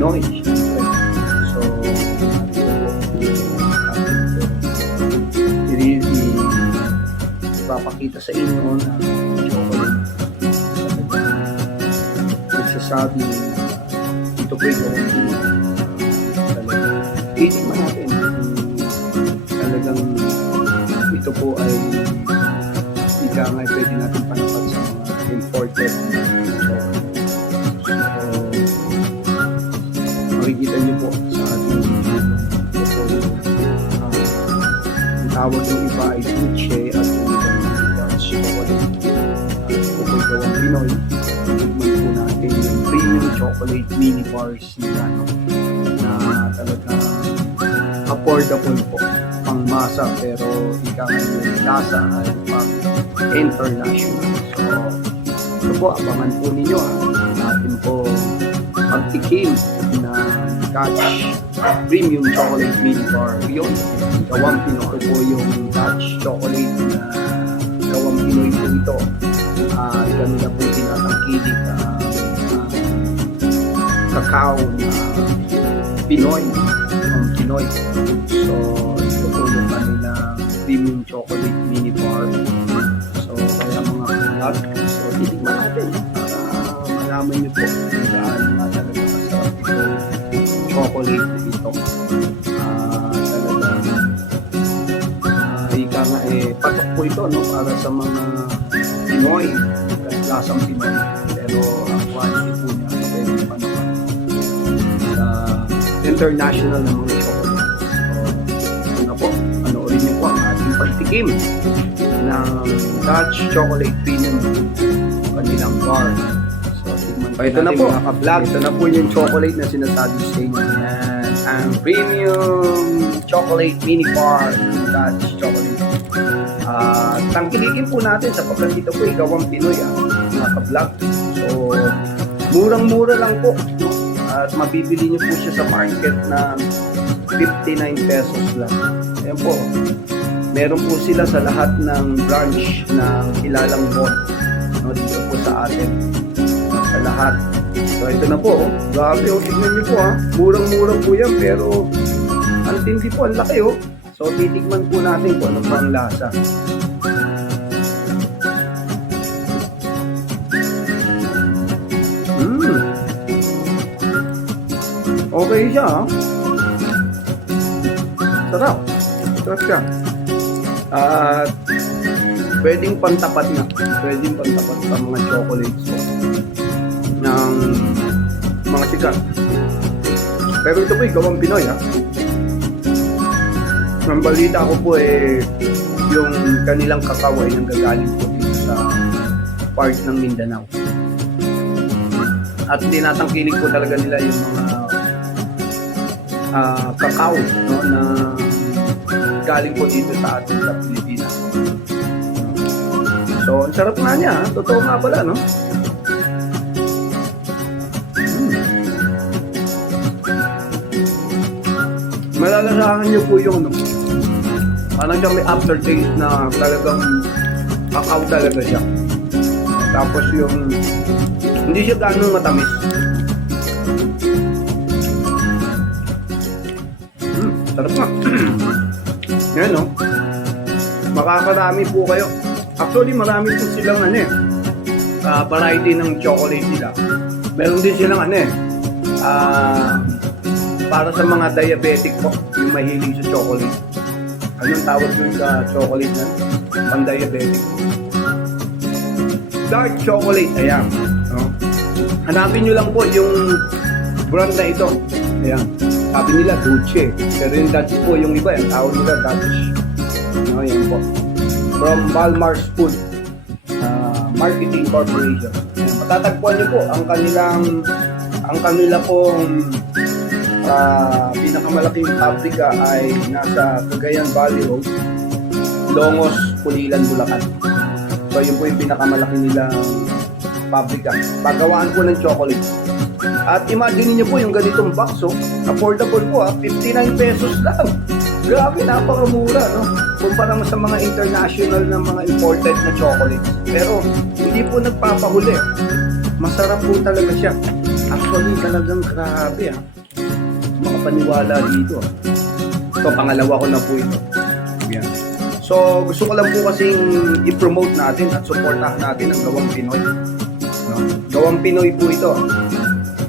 Pinoy, syempre. So, ipapakita sa inyo na chocolate nagsasabi ito po yung titigman natin talagang ito po ay ika nga pwede natin panapat sa mga imported makikita nyo po sa ating ang tawag ng iba ay Duce at yung iba ng Dutch chocolate ito po gawang Pinoy tikman po natin yung premium chocolate mini bars nila na talagang affordable po pang masa pero ika nga yung lasa ay pang international so ito po abangan po ninyo natin po pagtikim na Dutch premium chocolate mini bar yun gawang Pinoy po yung Dutch chocolate na gawang Pinoy po ito ganun na po tinatangkilik cacao na Pinoy Pinoy so ito po yung kanilang premium chocolate mini bar so kaya mga vlog so titigman natin para malaman nyo po kung gaano na talaga masarap ito chocolate na ito talagang ika nga patok po ito no para sa mga Pinoy lasang Pinoy pero ang quality po niya pwede pa naman sa international na mga chocolate so ito na po panoorin niyo po ang ating pagtikim ng Dutch chocolate premium kanilang bar so tignan po ito na po mga ka-vlog ito na po yung chocolate na sinasabi sa inyo yan ang premium chocolate mini bar ng Dutch chocolate tangkilikin po natin sapagkat ito po igawang Pinoy mga ka-vlog so murang-mura lang po at mabibili niyo po siya sa market na 59 pesos lang ayan po meron po sila sa lahat ng branch ng kilalang mall no, dito po sa atin sa lahat so ito na po grabe tignan niyo po murang-mura po yan pero ang tindi po ang laki so titigman po natin kung ano pang lasa okay siya sarap siya at pwedeng pantapat sa mga chocolates ng mga sikat pero ito po gawang Pinoy ang balita ko po yung kanilang kakao ay nanggagaling po dito sa part ng Mindanao at tinatangkilik po talaga nila yung mga kakao no, na galing po dito sa atin sa Pilipinas so ang sarap nga niya totoo nga pala no malalasahan niyo po yung no parang siyang may aftertaste na talagang kakao talaga siya tapos yung hindi siya ganong matamis sarap nga yan no makakarami po kayo actually marami po silang variety ng chocolate nila meron din silang para sa mga diabetic po yung mahilig sa chocolate anong tawag dun sa chocolate na pang diabetic dark chocolate ayan no? Hanapin nyo lang po yung brand na ito ayan sabi nila Duce pero yung Dutch po yung iba yung tawag nila Dutch no, ayan po from Balmar's Food Marketing Corporation ayan, matatagpuan nyo po ang kanila pong pinakamalaking pabrika ay nasa Cagayan Valley Road Longos, Pulilan, Bulacan so yun po yung pinakamalaki nilang pabrika pagawaan po ng chocolate at imagine niyo po yung ganitong box affordable po 59 pesos lang grabe napakamura no kumpara sa mga international na mga imported na chocolate pero hindi po nagpapahuli masarap po talaga siya at Actually, talagang grabe makapaniwala dito. Ito, pangalawa ko na po ito. Yan. So, gusto ko lang po kasing i-promote natin at supportahan natin ang Gawang Pinoy. No? Gawang Pinoy po ito.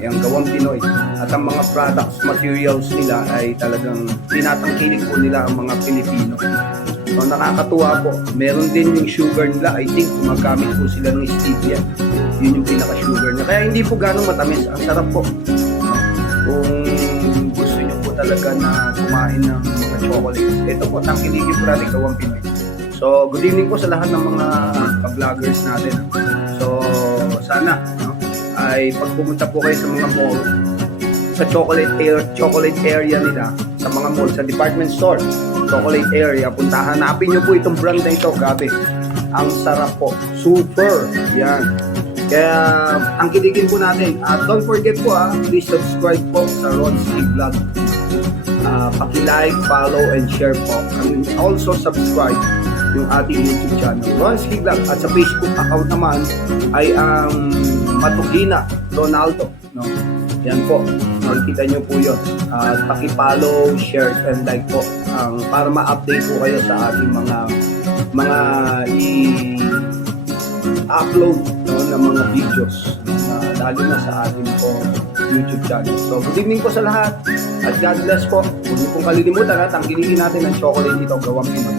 Yung Gawang Pinoy. At ang mga products, materials nila ay talagang tinatangkilik po nila ang mga Pilipino. So, nakakatuwa po. Meron din yung sugar nila. I think gumagamit po sila ng stevia. Yun yung pinaka-sugar nila. Kaya hindi po ganong matamis. Ang sarap po. Kung gusto nyo po talaga na kumain ng mga chocolates, ito po, tangkiligin po natin Gawang Pinoy. So, good evening po sa lahat ng mga vloggers natin. So, sana, no, ay pag pumunta po kayo sa mga mall, sa chocolate area nila, sa mga mall, sa department store, chocolate area, hanapin nyo po itong brand na ito. Grabe, ang sarap po, super, yan. Kaya ang kiligin po natin, don't forget po please subscribe po sa Ronski Vlog. Paki-like, follow, and share po. And also subscribe yung ating YouTube channel, Ronski Vlog. At sa Facebook account naman ay ang Matukina Ronaldo. No? Yan po, makikita nyo po yun. Paki-follow, share, and like po para ma-update po kayo sa ating mga upload ng mga videos lalo na sa ating po YouTube channel. So, good evening po sa lahat at God bless po. Huwag niyo pong kalilimutan at tangkilikin natin ang chocolate ito, Gawang Pinoy.